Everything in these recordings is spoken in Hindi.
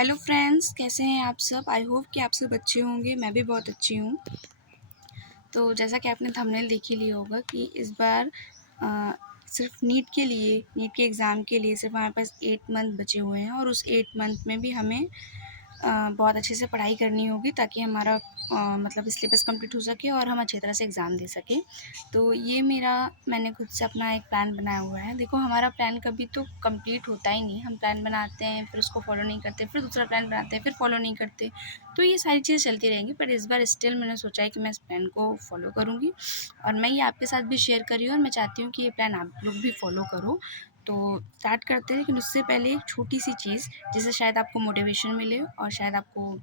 हेलो फ्रेंड्स, कैसे हैं आप सब। आई होप कि आप सब अच्छे होंगे। मैं भी बहुत अच्छी हूँ। तो जैसा कि आपने थंबनेल देख ही लिया होगा कि इस बार सिर्फ नीट के एग्ज़ाम के लिए सिर्फ हमारे पास 8 मंथ बचे हुए हैं और उस 8 मंथ में भी हमें बहुत अच्छे से पढ़ाई करनी होगी ताकि हमारा मतलब सिलेबस कंप्लीट हो सके और हम अच्छी तरह से एग्ज़ाम दे सकें। तो ये मैंने खुद से अपना एक प्लान बनाया हुआ है। देखो, हमारा प्लान कभी तो कंप्लीट होता ही नहीं। हम प्लान बनाते हैं, फिर उसको फॉलो नहीं करते, फिर दूसरा प्लान बनाते हैं, फिर फॉलो नहीं करते। तो ये सारी चीज़ें चलती रहेंगी। पर इस बार स्टिल मैंने सोचा है कि मैं इस प्लान को फॉलो करूँगी और मैं ये आपके साथ भी शेयर कर रही हूँ और मैं चाहती हूँ कि ये प्लान आप लोग भी फॉलो करो। तो स्टार्ट करते हैं, लेकिन उससे पहले एक छोटी-सी चीज़ जिससे शायद आपको मोटिवेशन मिले और शायद आपको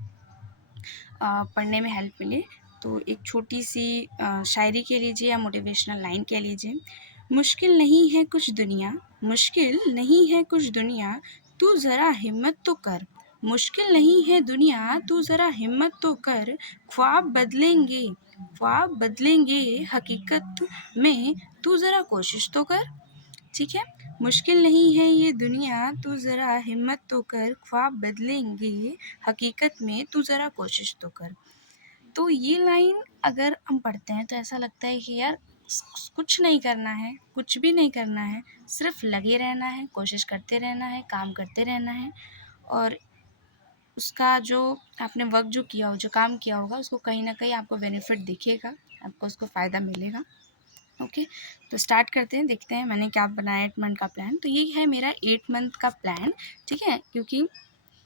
पढ़ने में हेल्प मिले। तो एक छोटी-सी शायरी कह लीजिए या मोटिवेशनल लाइन कह लीजिए। मुश्किल नहीं है कुछ दुनिया, मुश्किल नहीं है कुछ दुनिया, तू ज़रा हिम्मत तो कर। मुश्किल नहीं है दुनिया, तू ज़रा हिम्मत तो कर। ख्वाब बदलेंगे हकीकत में, तू ज़रा कोशिश तो कर। ठीक है? मुश्किल नहीं है ये दुनिया, तू ज़रा हिम्मत तो कर। ख्वाब बदलेंगे हकीकत में, तू ज़रा कोशिश तो कर। तो ये लाइन अगर हम पढ़ते हैं तो ऐसा लगता है कि यार कुछ नहीं करना है, कुछ भी नहीं करना है, सिर्फ लगे रहना है, कोशिश करते रहना है, काम करते रहना है और उसका जो आपने वर्क जो किया हो, जो काम किया होगा, उसको कहीं न कहीं आपको बेनिफिट दिखेगा, आपको उसको फ़ायदा मिलेगा। ओके, तो स्टार्ट करते हैं, देखते हैं मैंने क्या बनाया 8 मंथ का प्लान। तो ये है मेरा 8 मंथ का प्लान, ठीक है? क्योंकि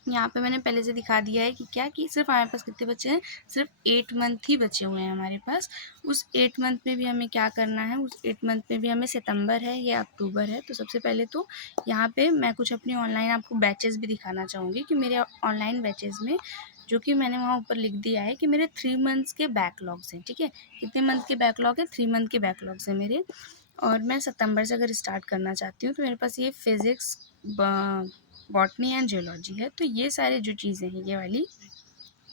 यहाँ पे मैंने पहले से दिखा दिया है कि सिर्फ हमारे पास कितने बचे हैं, सिर्फ 8 मंथ ही बचे हुए हैं हमारे पास। उस 8 मंथ में भी हमें क्या करना है, उस 8 मंथ में भी हमें सितंबर है या अक्टूबर है। तो सबसे पहले तो यहाँ पे मैं कुछ अपनी ऑनलाइन आपको बैचेस भी दिखाना चाहूँगी कि मेरे ऑनलाइन बैचेस में जो कि मैंने वहाँ ऊपर लिख दिया है कि मेरे 3 मंथ्स के बैकलॉग्स हैं, ठीक है? कितने मंथ के बैकलॉग हैं? 3 मंथ के बैकलॉग्स हैं मेरे। और मैं सितंबर से अगर स्टार्ट करना चाहती हूँ तो मेरे पास ये फिज़िक्स, बॉटनी एंड जियोलॉजी है। तो ये सारी जो चीज़ें हैं ये वाली,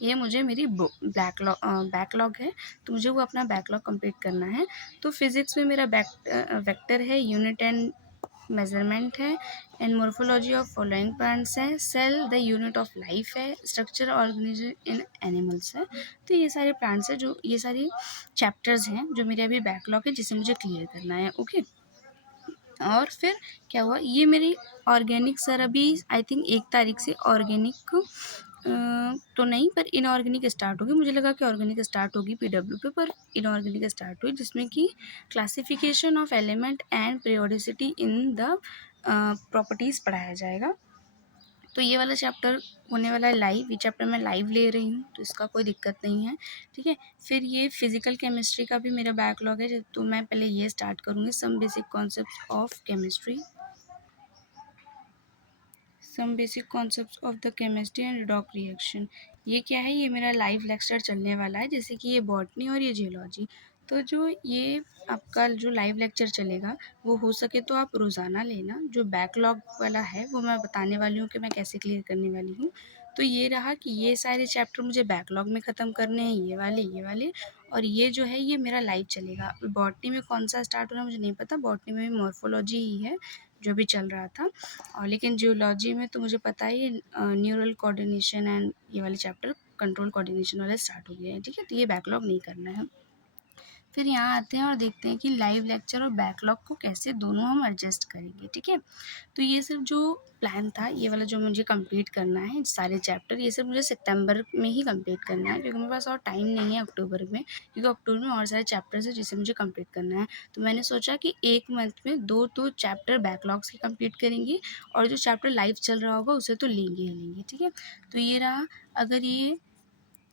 ये मुझे मेरी बैकलॉग है, तो मुझे वो अपना बैकलॉग कंप्लीट करना है। तो फिज़िक्स में मेरा वेक्टर है, यूनिट एंड मेजरमेंट है, and morphology of following plants है, cell the unit of life है, स्ट्रक्चर ऑर्गेनिज्म इन एनिमल्स है। तो ये सारे प्लांट्स हैं, जो ये सारी चैप्टर्स हैं जो मेरे अभी बैकलॉग है जिसे मुझे क्लियर करना है। ओके, और फिर क्या हुआ, ये मेरी ऑर्गेनिक सर अभी आई थिंक 1 तारीख से ऑर्गेनिक तो नहीं, पर इनऑर्गेनिक स्टार्ट होगी। मुझे लगा कि ऑर्गेनिक स्टार्ट होगी पीडब्ल्यू पे, पर इनऑर्गेनिक स्टार्ट हुई, जिसमें कि classification of element and periodicity in the properties पढ़ाया जाएगा। तो ये वाला चैप्टर होने वाला है लाइव। ये चैप्टर मैं लाइव ले रही हूँ, तो इसका कोई दिक्कत नहीं है, ठीक है? फिर ये फिज़िकल केमिस्ट्री का भी मेरा बैकलॉग है, तो मैं पहले ये स्टार्ट करूँगी, some basic concepts of chemistry, some basic concepts of the chemistry and redox reaction. ये क्या है? ये मेरा लाइव लेक्चर चलने वाला है, जैसे कि ये बॉटनी और ये जियोलॉजी। तो जो ये आपका जो लाइव लेक्चर चलेगा, वो हो सके तो आप रोज़ाना लेना। जो बैकलॉग वाला है वो मैं बताने वाली हूँ कि मैं कैसे क्लियर करने वाली हूँ। तो ये रहा कि ये सारे चैप्टर मुझे बैकलॉग में ख़त्म करने हैं, ये वाले, और ये जो है ये मेरा लाइव चलेगा। बॉटनी में कौन सा स्टार्ट हो रहा है मुझे नहीं पता, बॉटनी में भी मॉर्फोलॉजी ही है जो भी चल रहा था। और लेकिन जियोलॉजी में तो मुझे पता है ये न्यूरल कोऑर्डिनेशन एंड ये वाले चैप्टर कंट्रोल कोऑर्डिनेशन वाले स्टार्ट हो गए हैं, ठीक है? तो ये बैकलॉग नहीं करना है। फिर यहाँ आते हैं और देखते हैं कि लाइव लेक्चर और बैकलॉग को कैसे दोनों हम एडजस्ट करेंगे, ठीक है? तो ये सिर्फ जो प्लान था, ये वाला जो मुझे कंप्लीट करना है सारे चैप्टर, ये सिर्फ मुझे सितंबर में ही कंप्लीट करना है, क्योंकि मेरे पास और टाइम नहीं है अक्टूबर में, क्योंकि अक्टूबर में और सारे चैप्टर्स हैं जिसे मुझे कंप्लीट करना है। तो मैंने सोचा कि 1 मंथ में 2 चैप्टर बैकलॉग्स के कंप्लीट करेंगे और जो चैप्टर लाइव चल रहा होगा उसे तो लेंगे ही लेंगे, ठीक है? तो ये रहा। अगर ये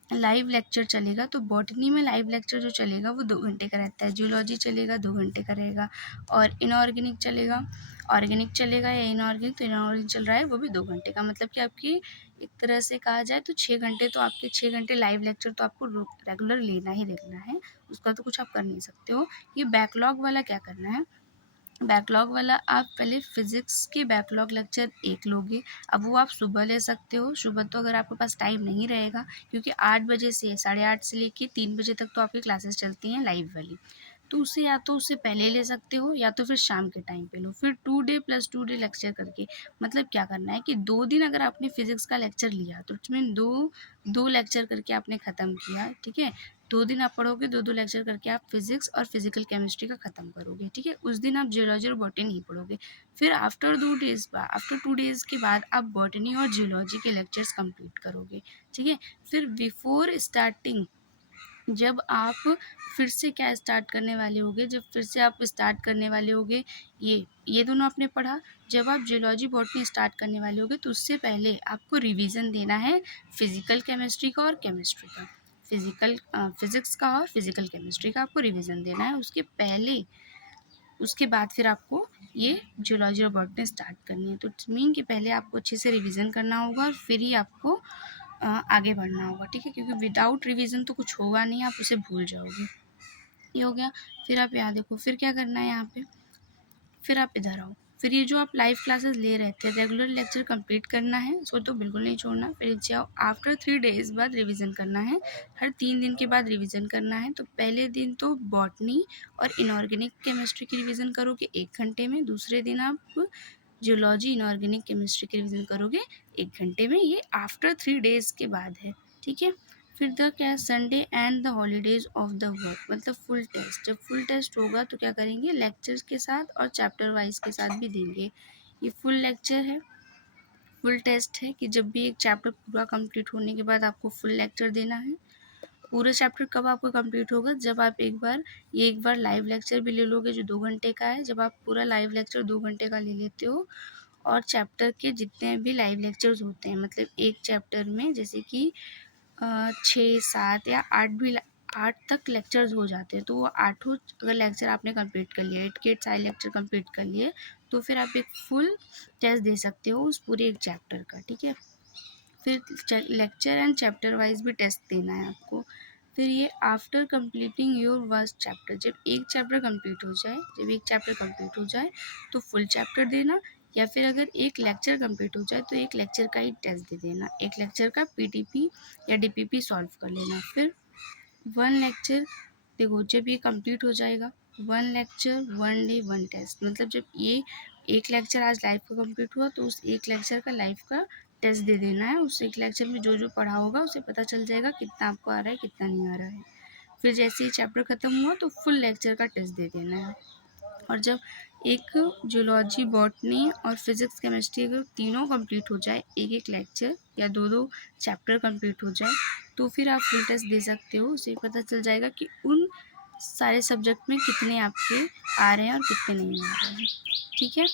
लाइव लेक्चर चलेगा तो बॉटनी में लाइव लेक्चर जो चलेगा वो 2 घंटे का रहता है, जियोलॉजी चलेगा 2 घंटे का रहेगा, और इनऑर्गेनिक चलेगा, ऑर्गेनिक चलेगा या इनऑर्गेनिक, तो इनऑर्गेनिक चल रहा है वो भी 2 घंटे का। मतलब कि आपकी एक तरह से कहा जाए तो 6 घंटे, तो आपके 6 घंटे लाइव लेक्चर तो आपको रेगुलर लेना ही लेना है, उसका तो कुछ आप कर नहीं सकते हो। ये बैकलॉग वाला क्या करना है, बैकलॉग वाला आप पहले फ़िज़िक्स के बैकलॉग लेक्चर 1 लोगे। अब वो आप सुबह ले सकते हो, सुबह तो अगर आपके पास टाइम नहीं रहेगा, क्योंकि 8 बजे से 8:30 से लेके 3 बजे तक तो आपकी क्लासेस चलती हैं लाइव वाली। तो उसे या तो उससे पहले ले सकते हो या तो फिर शाम के टाइम पे लो। फिर 2 डे प्लस 2 डे लेक्चर करके मतलब क्या करना है कि 2 दिन अगर आपने फिज़िक्स का लेक्चर लिया तो उसमें 2 लेक्चर करके आपने ख़त्म किया, ठीक है। 2 दिन आप पढ़ोगे, 2 लेक्चर करके आप फिज़िक्स और फिज़िकल केमिस्ट्री का ख़त्म करोगे, ठीक है। उस दिन आप जियोलॉजी और बॉटनी नहीं पढ़ोगे। फिर आफ्टर 2 डेज़ के बाद आप बॉटनी और जियोलॉजी के लेक्चर्स कंप्लीट करोगे, ठीक है। फिर बिफोर स्टार्टिंग जब आप फिर से क्या स्टार्ट करने वाले होगे, जब फिर से आप स्टार्ट करने वाले होगे, ये दोनों आपने पढ़ा। जब आप जियोलॉजी बॉटनी स्टार्ट करने वाले होगे तो उससे पहले आपको रिवीजन देना है फिजिकल केमिस्ट्री का और केमिस्ट्री का। फिज़िक्स का और फिजिकल केमिस्ट्री का आपको रिवीजन देना है उसके पहले। उसके बाद फिर आपको ये जियोलॉजी और बॉटनी स्टार्ट करनी है। तो इट्स मीन कि पहले आपको अच्छे से रिवीजन करना होगा और फिर ही आपको आगे बढ़ना होगा, ठीक है। क्योंकि विदाउट रिवीजन तो कुछ होगा नहीं, आप उसे भूल जाओगे। ये हो गया। फिर आप यहाँ देखो, फिर क्या करना है यहाँ पे, फिर आप इधर आओ। फिर ये जो आप लाइव क्लासेस ले रहे थे, रेगुलर लेक्चर कंप्लीट करना है, इसको तो बिल्कुल नहीं छोड़ना। फिर नीचे आओ, आफ्टर 3 डेज़ बाद रिवीजन करना है। हर 3 दिन के बाद रिवीजन करना है। तो पहले दिन तो बॉटनी और इनऑर्गेनिक केमिस्ट्री की रिवीजन करोगे 1 घंटे में। दूसरे दिन आप जियोलॉजी इनऑर्गेनिक केमिस्ट्री की रिवीजन करोगे 1 घंटे में। ये आफ्टर 3 डेज़ के बाद है, ठीक है। फिर द क्या है, Sunday and the holidays of the work, मतलब फुल टेस्ट। जब फुल टेस्ट होगा तो क्या करेंगे, लेक्चर्स के साथ और चैप्टर वाइज के साथ भी देंगे। ये फुल लेक्चर है, फुल टेस्ट है कि जब भी एक चैप्टर पूरा कंप्लीट होने के बाद आपको फुल लेक्चर देना है। पूरा चैप्टर कब आपका कंप्लीट होगा, जब आप एक बार लाइव लेक्चर भी ले लोगे जो 2 घंटे का है। जब आप पूरा लाइव लेक्चर 2 घंटे का ले लेते हो और चैप्टर के जितने भी लाइव लेक्चर्स होते हैं, मतलब एक चैप्टर में जैसे कि 6, 7 या 8 तक लेक्चर्स हो जाते हैं, तो वो आठों अगर लेक्चर आपने कंप्लीट कर लिए, 8 के 8 सारे लेक्चर कंप्लीट कर लिए, तो फिर आप एक फुल टेस्ट दे सकते हो उस पूरे एक चैप्टर का, ठीक है। फिर लेक्चर एंड चैप्टर वाइज भी टेस्ट देना है आपको। फिर ये after completing your first chapter, जब एक चैप्टर कंप्लीट हो जाए तो फुल चैप्टर देना, या फिर अगर एक लेक्चर कंप्लीट हो जाए तो एक लेक्चर का ही टेस्ट दे देना। एक लेक्चर का पीटीपी या डीपीपी सॉल्व कर लेना। फिर 1 लेक्चर, देखो जब ये कंप्लीट हो जाएगा 1 लेक्चर 1 डे 1 टेस्ट, मतलब जब ये एक लेक्चर आज लाइव का कंप्लीट हुआ तो उस एक लेक्चर का लाइव का टेस्ट दे देना है। उस एक लेक्चर में जो जो पढ़ा होगा उसे पता चल जाएगा कितना आपको आ रहा है कितना नहीं आ रहा है। फिर जैसे ही चैप्टर ख़त्म हुआ तो फुल लेक्चर का टेस्ट दे देना है। और जब एक जूलॉजी बॉटनी और फिज़िक्स केमिस्ट्री अगर तीनों कंप्लीट हो जाए, एक एक लेक्चर या 2 चैप्टर कंप्लीट हो जाए, तो फिर आप फुल टेस्ट दे सकते हो। उससे पता चल जाएगा कि उन सारे सब्जेक्ट में कितने आपके आ रहे हैं और कितने नहीं आ रहे हैं, ठीक है।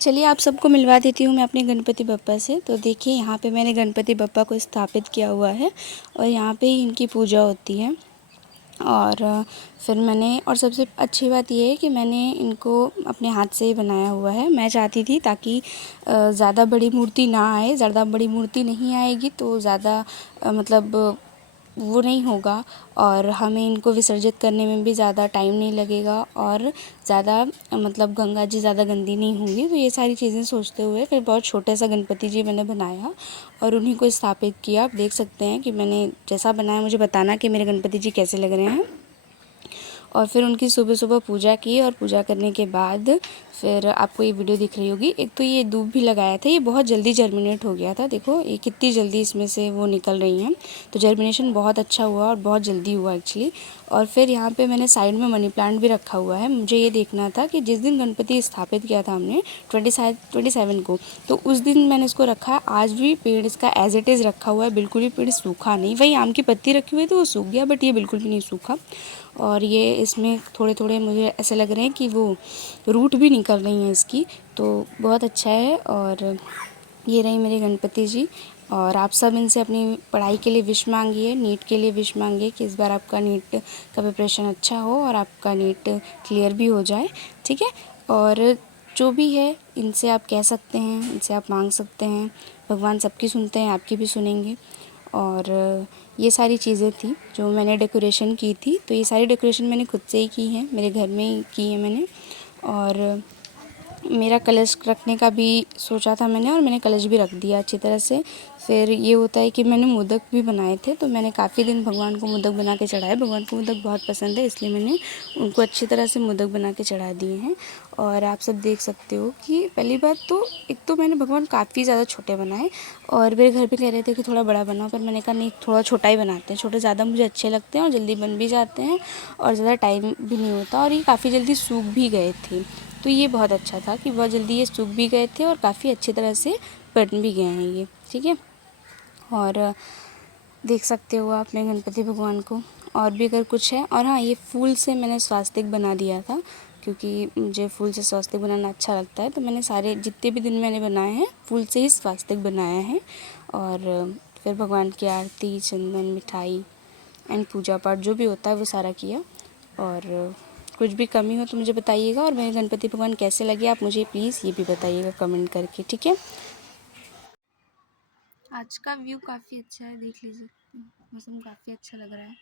चलिए आप सबको मिलवा देती हूँ मैं अपने गणपति बप्पा से। तो देखिए यहाँ पे मैंने गणपति बप्पा को स्थापित किया हुआ है और यहाँ पे ही इनकी पूजा होती है। और फिर मैंने, और सबसे अच्छी बात ये है कि मैंने इनको अपने हाथ से ही बनाया हुआ है। मैं चाहती थी ताकि ज़्यादा बड़ी मूर्ति ना आए, ज़्यादा बड़ी मूर्ति नहीं आएगी तो ज़्यादा मतलब वो नहीं होगा और हमें इनको विसर्जित करने में भी ज़्यादा टाइम नहीं लगेगा और ज़्यादा मतलब गंगा जी ज़्यादा गंदी नहीं होंगी। तो ये सारी चीज़ें सोचते हुए फिर बहुत छोटा सा गणपति जी मैंने बनाया और उन्हीं को स्थापित किया। आप देख सकते हैं कि मैंने जैसा बनाया, मुझे बताना कि मेरे गणपति जी कैसे लग रहे हैं। और फिर उनकी सुबह सुबह पूजा की और पूजा करने के बाद फिर आपको ये वीडियो दिख रही होगी। एक तो ये दूब भी लगाया था, ये बहुत जल्दी जर्मिनेट हो गया था। देखो ये कितनी जल्दी इसमें से वो निकल रही हैं, तो जर्मिनेशन बहुत अच्छा हुआ और बहुत जल्दी हुआ एक्चुअली। और फिर यहाँ पे मैंने साइड में मनी प्लांट भी रखा हुआ है। मुझे ये देखना था कि जिस दिन गणपति स्थापित किया था हमने 27 को, तो उस दिन मैंने इसको रखा है। आज भी पेड़ इसका एज इट इज़ रखा हुआ है, बिल्कुल भी पेड़ सूखा नहीं। वही आम की पत्ती रखी हुई थी वो सूख गया, बट ये बिल्कुल भी नहीं सूखा। और ये इसमें थोड़े थोड़े मुझे ऐसे लग रहे हैं कि वो रूट भी निकल रही हैं इसकी, तो बहुत अच्छा है। और ये रही मेरे गणपति जी। और आप सब इनसे अपनी पढ़ाई के लिए विश मांगिए, नीट के लिए विश मांगिए कि इस बार आपका नीट का प्रिपरेशन अच्छा हो और आपका नीट क्लियर भी हो जाए, ठीक है। और जो भी है इनसे आप कह सकते हैं, इनसे आप मांग सकते हैं। भगवान सबकी सुनते हैं, आपकी भी सुनेंगे। और ये सारी चीज़ें थी जो मैंने डेकोरेशन की थी। तो ये सारी डेकोरेशन मैंने खुद से ही की है, मेरे घर में ही की है मैंने। और मेरा कलश रखने का भी सोचा था मैंने, और मैंने कलश भी रख दिया अच्छी तरह से। फिर ये होता है कि मैंने मोदक भी बनाए थे, तो मैंने काफ़ी दिन भगवान को मोदक बना के चढ़ाए। भगवान को मोदक बहुत पसंद है, इसलिए मैंने उनको अच्छी तरह से मोदक बना के चढ़ा दिए हैं। और आप सब देख सकते हो कि पहली बात तो एक तो मैंने भगवान काफ़ी ज़्यादा छोटे बनाए, और मेरे घर पे कह रहे थे कि थोड़ा बड़ा बनाओ, पर मैंने कहा नहीं, थोड़ा छोटा ही बनाते हैं। छोटे ज़्यादा मुझे अच्छे लगते हैं और जल्दी बन भी जाते हैं और ज़्यादा टाइम भी नहीं होता, और ये काफ़ी जल्दी सूख भी गए थे। तो ये बहुत अच्छा था कि बहुत जल्दी ये सूख भी गए थे और काफ़ी अच्छी तरह से बन भी गए हैं ये, ठीक है। और देख सकते हो आप अपने गणपति भगवान को। और भी अगर कुछ है, और हाँ, ये फूल से मैंने स्वास्तिक बना दिया था, क्योंकि मुझे फूल से स्वास्तिक बनाना अच्छा लगता है। तो मैंने सारे जितने भी दिन मैंने बनाए हैं फूल से ही स्वास्तिक बनाया है। और फिर भगवान की आरती, चंदन, मिठाई एंड पूजा पाठ जो भी होता है वो सारा किया। और कुछ भी कमी हो तो मुझे बताइएगा, और मेरे गणपति भगवान कैसे लगे आप मुझे प्लीज़ ये भी बताइएगा कमेंट करके, ठीक है। आज का व्यू काफ़ी अच्छा है, देख लीजिए, मौसम काफ़ी अच्छा लग रहा है।